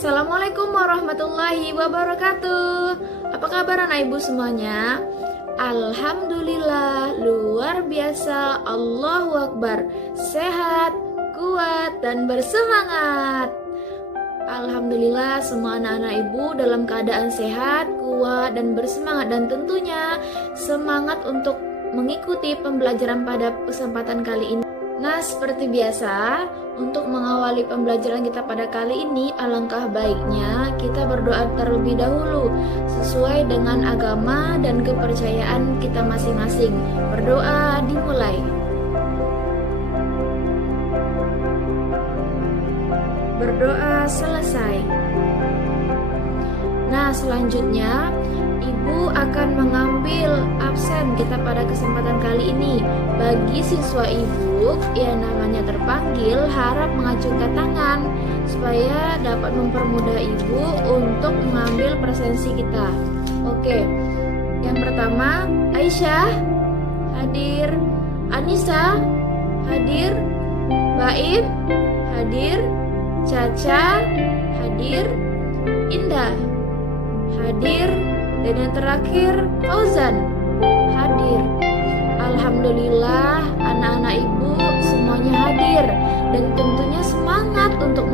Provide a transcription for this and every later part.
Assalamualaikum warahmatullahi wabarakatuh. Apa kabar anak ibu semuanya? Alhamdulillah, luar biasa, Allahu Akbar. Sehat, kuat, dan bersemangat. Alhamdulillah, semua anak-anak ibu dalam keadaan sehat, kuat, dan bersemangat. Dan tentunya semangat untuk mengikuti pembelajaran pada kesempatan kali ini. Nah, seperti biasa, untuk mengawali pembelajaran kita pada kali ini, alangkah baiknya kita berdoa terlebih dahulu sesuai dengan agama dan kepercayaan kita masing-masing. Berdoa dimulai. Berdoa selesai. Nah, selanjutnya Ibu akan mengambil absen kita pada kesempatan kali ini. Bagi siswa Ibu yang namanya terpanggil, harap mengacungkan tangan supaya dapat mempermudah Ibu untuk mengambil presensi kita. Oke, yang pertama Aisyah hadir, Anissa hadir, Baim hadir, Caca hadir, Indah hadir, dan yang terakhir Fauzan hadir. Alhamdulillah, anak-anak ibu semuanya hadir dan tentunya semangat untuk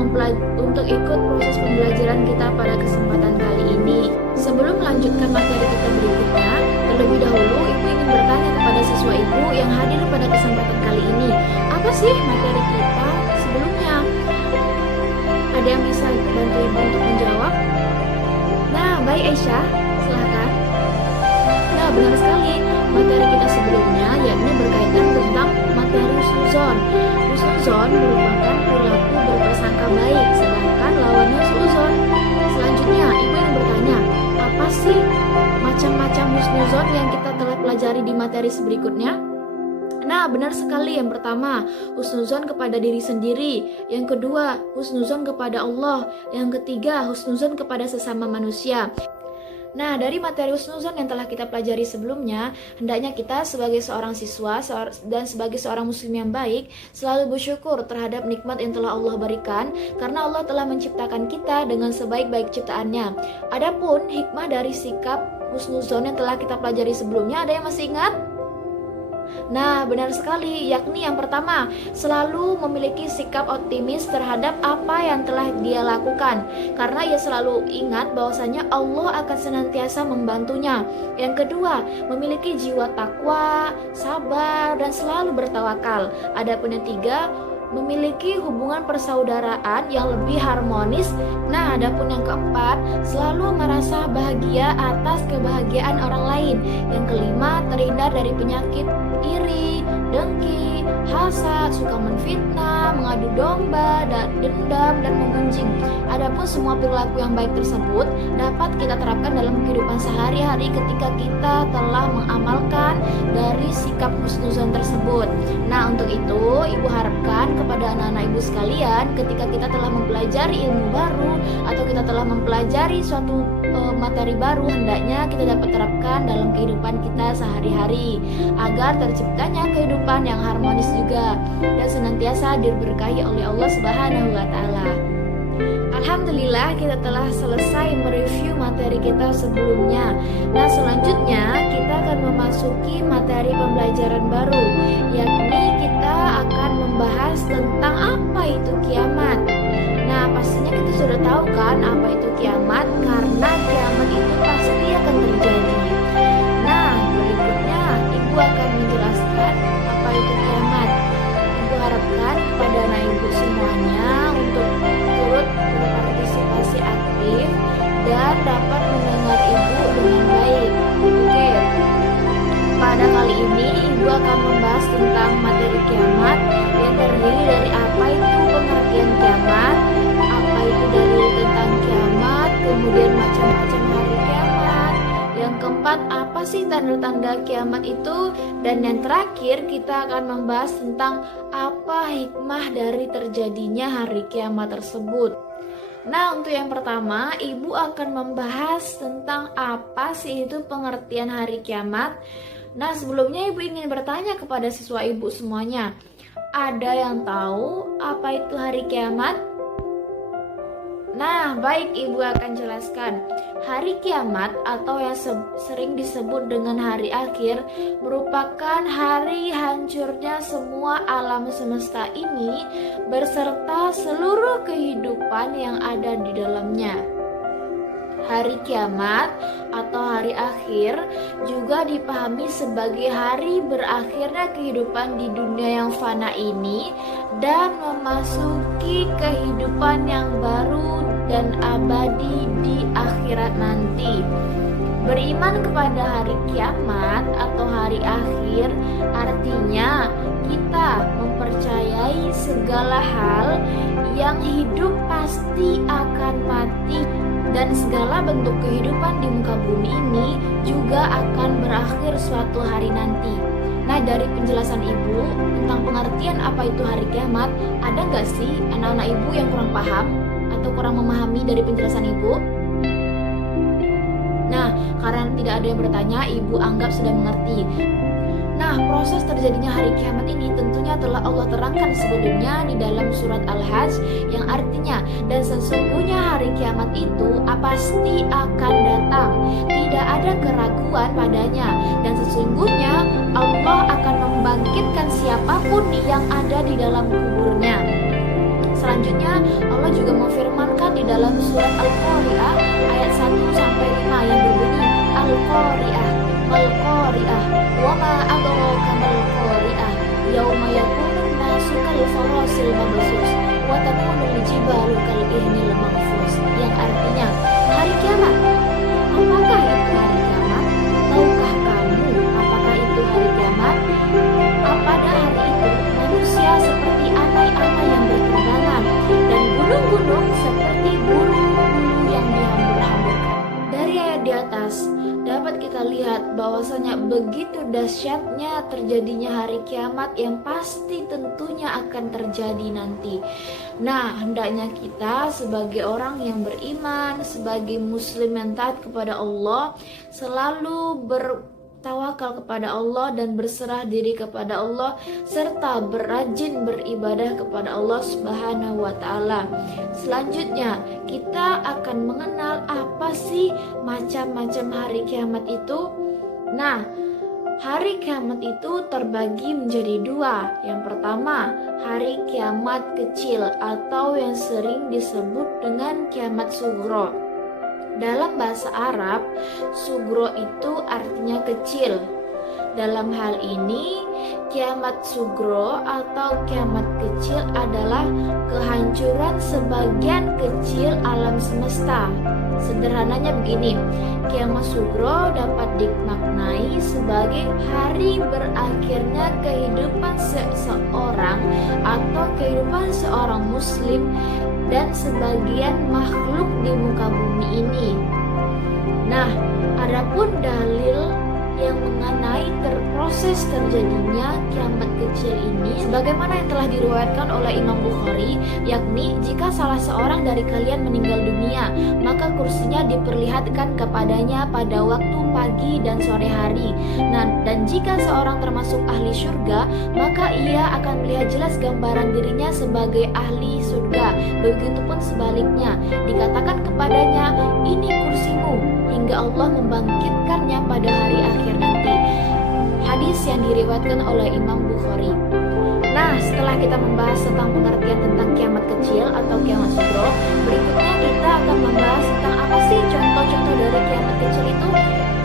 ikut proses pembelajaran kita pada kesempatan kali ini. Sebelum melanjutkan materi kita berikutnya, terlebih dahulu ibu ingin bertanya kepada siswa ibu yang hadir pada kesempatan kali ini, apa sih materi kita sebelumnya? Ada yang bisa bantu ibu untuk menjawab? Nah, baik Aisyah, silahkan. Nah, benar sekali, materi kita sebelumnya yakni berkaitan tentang materi husnuzon. Husnuzon merupakan perilaku berprasangka baik, sedangkan lawannya suuzon. Selanjutnya, ibu yang bertanya, apa sih macam-macam husnuzon yang kita telah pelajari di materi berikutnya? Nah, benar sekali. Yang pertama, husnuzon kepada diri sendiri. Yang kedua, husnuzon kepada Allah. Yang ketiga, husnuzon kepada sesama manusia. Nah, dari materi husnuzon yang telah kita pelajari sebelumnya, hendaknya kita sebagai seorang siswa dan sebagai seorang muslim yang baik selalu bersyukur terhadap nikmat yang telah Allah berikan, karena Allah telah menciptakan kita dengan sebaik-baik ciptaannya. Adapun hikmah dari sikap husnuzon yang telah kita pelajari sebelumnya, ada yang masih ingat? Nah, benar sekali, yakni yang pertama, selalu memiliki sikap optimis terhadap apa yang telah dia lakukan, karena ia selalu ingat bahwasanya Allah akan senantiasa membantunya. Yang kedua, memiliki jiwa takwa, sabar, dan selalu bertawakal. Adapun yang tiga, memiliki hubungan persaudaraan yang lebih harmonis. Nah, adapun yang keempat, selalu merasa bahagia atas kebahagiaan orang lain. Yang kelima, terhindar dari penyakit iri, dengki, hasad, suka menfitnah, mengadu domba, dendam, dan menggunjing. Adapun semua perilaku yang baik tersebut dapat kita terapkan dalam kehidupan sehari-hari ketika kita telah mengamalkan dari sikap husnuzon tersebut. Nah, untuk itu ibu harapkan kepada anak-anak ibu sekalian, ketika kita telah mempelajari ilmu baru atau kita telah mempelajari suatu materi baru, hendaknya kita dapat terapkan dalam kehidupan kita sehari-hari agar terciptanya kehidupan yang harmonis juga dan senantiasa diberkahi oleh Allah Subhanahu wa taala. Alhamdulillah, kita telah selesai mereview materi kita sebelumnya. Nah, selanjutnya kita akan memasuki materi pembelajaran baru, yakni kita akan membahas tentang apa itu kiamat. Nah, pastinya kita sudah tahu kan apa itu kiamat, karena kiamat itu pasti akan terjadi. Nah, berikutnya ibu akan menjelaskan apa itu kiamat. Ibu harapkan kepada anak ibu semuanya untuk turut berpartisipasi aktif dan dapat mendengar ibu dengan baik. Oke, pada kali ini ibu akan membahas tentang materi kiamat yang terdiri dari apa itu pengertian kiamat, apa itu dalil tentang kiamat, kemudian macam-macam hari kiamat. Yang keempat, apa sih tanda-tanda kiamat itu? Dan yang terakhir, kita akan membahas tentang apa hikmah dari terjadinya hari kiamat tersebut. Nah, untuk yang pertama, ibu akan membahas tentang apa sih itu pengertian hari kiamat. Nah, sebelumnya ibu ingin bertanya kepada siswa ibu semuanya, ada yang tahu apa itu hari kiamat? Nah, baik, Ibu akan jelaskan. Hari kiamat atau yang sering disebut dengan hari akhir merupakan hari hancurnya semua alam semesta ini beserta seluruh kehidupan yang ada di dalamnya. Hari kiamat atau hari akhir juga dipahami sebagai hari berakhirnya kehidupan di dunia yang fana ini dan memasuki kehidupan yang baru dan abadi di akhirat nanti. Beriman kepada hari kiamat atau hari akhir artinya kita mempercayai segala hal yang hidup pasti akan mati dan segala bentuk kehidupan di muka bumi ini juga akan berakhir suatu hari nanti. Nah, dari penjelasan Ibu tentang pengertian apa itu hari kiamat, ada nggak sih anak-anak Ibu yang kurang paham atau kurang memahami dari penjelasan Ibu? Nah, karena tidak ada yang bertanya, Ibu anggap sudah mengerti. Nah, proses terjadinya hari kiamat ini tentunya telah Allah terangkan sebelumnya di dalam surat Al-Hajj yang artinya, dan sesungguhnya hari kiamat itu pasti akan datang, tidak ada keraguan padanya, dan sesungguhnya Allah akan membangkitkan siapapun yang ada di dalam kuburnya. Selanjutnya Allah juga memfirmankan di dalam surat Al-Qari'ah ayat 1-5 yang berbunyi Al-Qari'ah, Al-Qari'ah, wa ma adraka mal-Qari'ah, yauma yakunun nasu kal farasil mabsus wa takunul jibalu kal ihnil manfus, yang artinya hari kiamat. Apakah itu hari kiamat? Tahukah kamu apakah itu hari kiamat? Pada hari itu manusia seperti anai-anai yang berterbangan dan gunung-gunung seperti bulu-bulu yang dihambur-hamburkan. Dari ayat di atas dapat kita lihat bahwasanya begitu dahsyatnya terjadinya hari kiamat yang pasti tentunya akan terjadi nanti. Nah, hendaknya kita sebagai orang yang beriman, sebagai muslim yang taat kepada Allah, selalu bertawakal kepada Allah dan berserah diri kepada Allah serta berajin beribadah kepada Allah Subhanahu wa taala. Selanjutnya, kita akan mengenal apa sih macam-macam hari kiamat itu. Nah, hari kiamat itu terbagi menjadi dua. Yang pertama, hari kiamat kecil atau yang sering disebut dengan kiamat sugro. Dalam bahasa Arab, sugro itu artinya kecil. Dalam hal ini, kiamat sugro atau kiamat kecil adalah kehancuran sebagian kecil alam semesta. Sederhananya begini, kiamat sugro dapat dimaknai sebagai hari berakhirnya kehidupan seseorang atau kehidupan seorang muslim dan sebagian makhluk di muka bumi ini. Nah, adapun dalil yang mengenai proses terjadinya kiamat kecil ini sebagaimana yang telah diriwayatkan oleh Imam Bukhari, yakni jika salah seorang dari kalian meninggal dunia, maka kursinya diperlihatkan kepadanya pada waktu pagi dan sore hari. Nah, dan jika seorang termasuk ahli surga, maka ia akan melihat jelas gambaran dirinya sebagai ahli surga. Begitupun sebaliknya, dikatakan kepadanya, ini kursimu, hingga Allah membangkitkannya pada hari akhir nanti. Hadis yang diriwayatkan oleh Imam Bukhari. Nah, setelah kita membahas tentang pengertian tentang kiamat kecil atau kiamat sugro, berikutnya kita akan membahas tentang apa sih contoh-contoh dari kiamat kecil itu.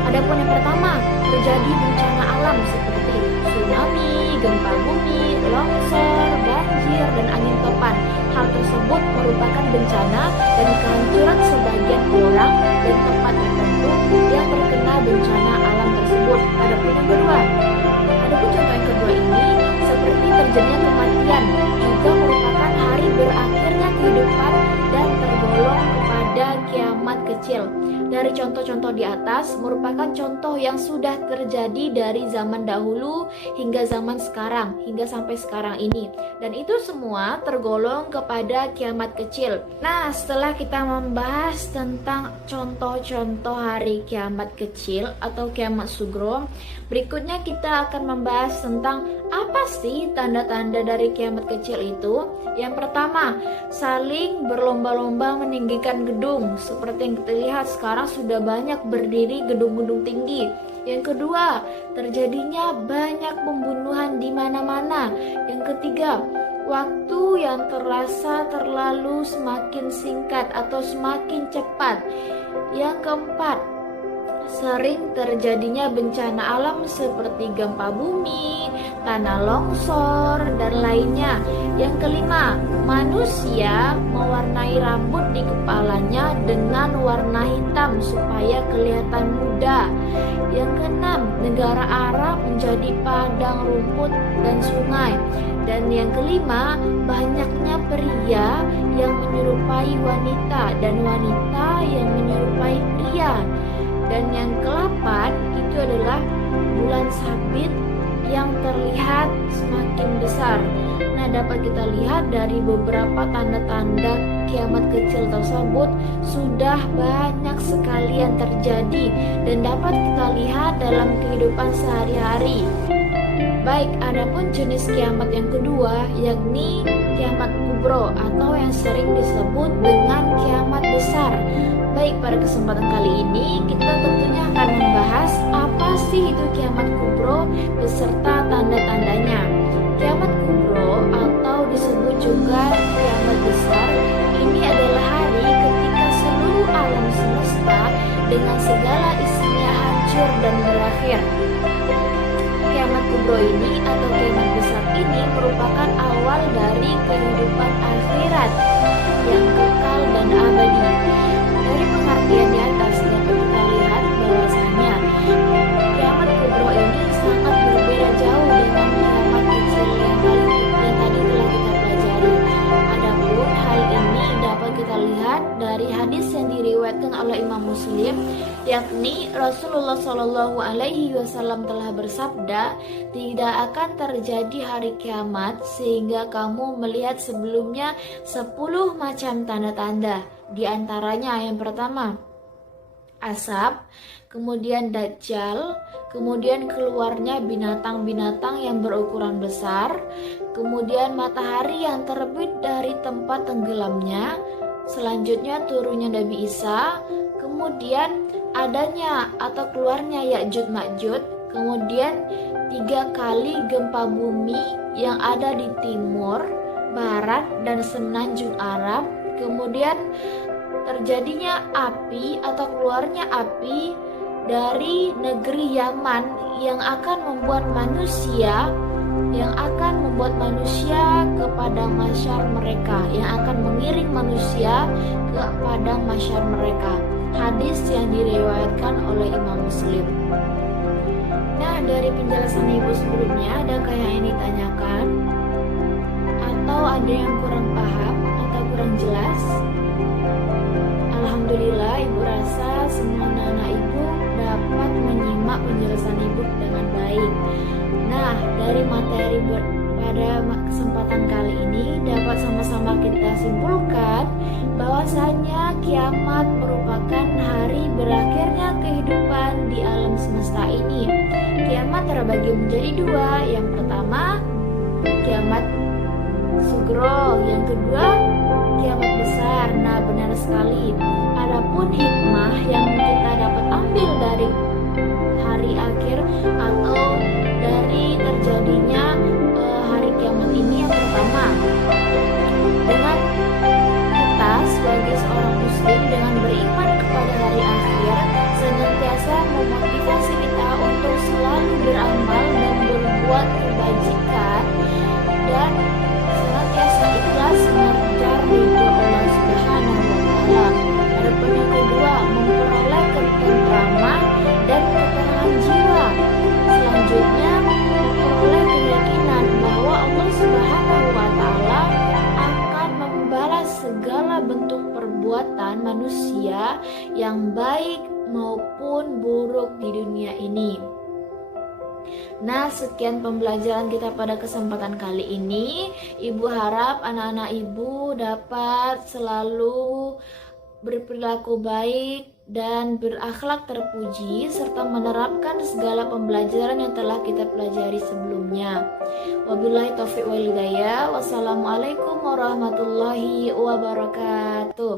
Adapun yang pertama, terjadi bencana alam seperti tsunami, gempa bumi, longsor, banjir, dan angin topan. Hal tersebut merupakan bencana dan kehancuran sebagian orang dan tempat tertentu yang terkena bencana alam tersebut. Adapun contoh yang kedua ini seperti terjadinya kematian juga merupakan hari berakhirnya kehidupan dan tergolong kepada kiamat kecil. Dari dari contoh-contoh di atas merupakan contoh yang sudah terjadi dari zaman dahulu hingga zaman sekarang, hingga sampai sekarang ini. Dan itu semua tergolong kepada kiamat kecil. Nah, setelah kita membahas tentang contoh-contoh hari kiamat kecil atau kiamat sugro, berikutnya kita akan membahas tentang apa sih tanda-tanda dari kiamat kecil itu. Yang pertama, saling berlomba-lomba meninggikan gedung. Seperti yang kita lihat sekarang sudah banyak berdiri gedung-gedung tinggi. Yang kedua, terjadinya banyak pembunuhan di mana-mana. Yang ketiga, waktu yang terasa terlalu semakin singkat atau semakin cepat. Yang keempat, sering terjadinya bencana alam seperti gempa bumi, tanah longsor, dan lainnya. Yang kelima, manusia mewarnai rambut di kepalanya dengan warna hitam supaya kelihatan muda. Yang keenam, negara Arab menjadi padang rumput dan sungai. Dan yang kelima, banyaknya pria yang menyerupai wanita dan wanita yang menyerupai pria. Dan yang ke-8 itu adalah bulan sabit yang terlihat semakin besar. Nah, dapat kita lihat dari beberapa tanda-tanda kiamat kecil tersebut sudah banyak sekali yang terjadi dan dapat kita lihat dalam kehidupan sehari-hari. Baik, adapun jenis kiamat yang kedua yakni kiamat kubro atau yang sering disebut dengan kiamat besar. Baik, pada kesempatan kali ini kita tentunya akan membahas apa sih itu kiamat kubro beserta tanda-tandanya. Kiamat kubro atau disebut juga kiamat besar ini adalah hari ketika seluruh alam semesta dengan segala isinya hancur dan berakhir. Kiamat kubro ini atau kiamat besar ini merupakan awal dari kehidupan akhirat yang kekal dan abadi. Dari pengertian di atas dapat kita lihat bahwasanya kiamat kubro ini sangat berbeda jauh dengan kiamat kecil yang tadi telah kita pelajari. Adapun hal ini dapat kita lihat dari hadis yang diriwayatkan oleh Imam Muslim, yakni Rasulullah Shallallahu Alaihi Wasallam telah bersabda, tidak akan terjadi hari kiamat sehingga kamu melihat sebelumnya 10 macam tanda-tanda. Di antaranya yang pertama, asap, kemudian dajjal, kemudian keluarnya binatang-binatang yang berukuran besar, kemudian matahari yang terbit dari tempat tenggelamnya, selanjutnya turunnya Nabi Isa, kemudian adanya atau keluarnya Ya'juj Ma'juj, kemudian 3 kali gempa bumi yang ada di timur, barat, dan semenanjung Arab, kemudian terjadinya api atau keluarnya api dari negeri Yaman yang akan membuat manusia kepada masyar mereka, yang akan mengiring manusia ke padang masyar mereka. Hadis yang diriwayatkan oleh Imam Muslim. Nah, dari penjelasan ibu sebelumnya, adakah yang ingin ditanyakan? Atau ada yang kurang paham atau kurang jelas? Alhamdulillah, ibu rasa semua anak ibu dapat menyimak penjelasan ibu dengan baik. Nah, dari materi pada kesempatan kali ini dapat sama-sama kita simpulkan bahwasanya kiamat merupakan hari berakhirnya kehidupan di alam semesta ini. Kiamat terbagi menjadi 2. Yang pertama, kiamat sugro, yang kedua kiamat besar. Nah, benar sekali. Adapun hikmah yang kita dapat ambil dari hari akhir atau dari terjadinya hari kiamat ini, yang pertama, dengan kita sebagai seorang muslim dengan beriman kepada hari akhir senantiasa memotivasi kita untuk selalu beramal dan berbuat kebajikan dan senantiasa ikhlas mengejar ridho Allah Subhanahu wa taala. Adapun yang kedua, memperoleh ketentraman dan ketenangan jiwa. Selanjutnya, memperoleh keyakinan bahwa Allah Subhanahu wa taala akan membalas segala bentuk perbuatan manusia yang baik maupun buruk di dunia ini. Nah, sekian pembelajaran kita pada kesempatan kali ini. Ibu harap anak-anak ibu dapat selalu berperilaku baik dan berakhlak terpuji serta menerapkan segala pembelajaran yang telah kita pelajari sebelumnya. Wabillahi taufiq wal hidayah. Wassalamualaikum warahmatullahi wabarakatuh.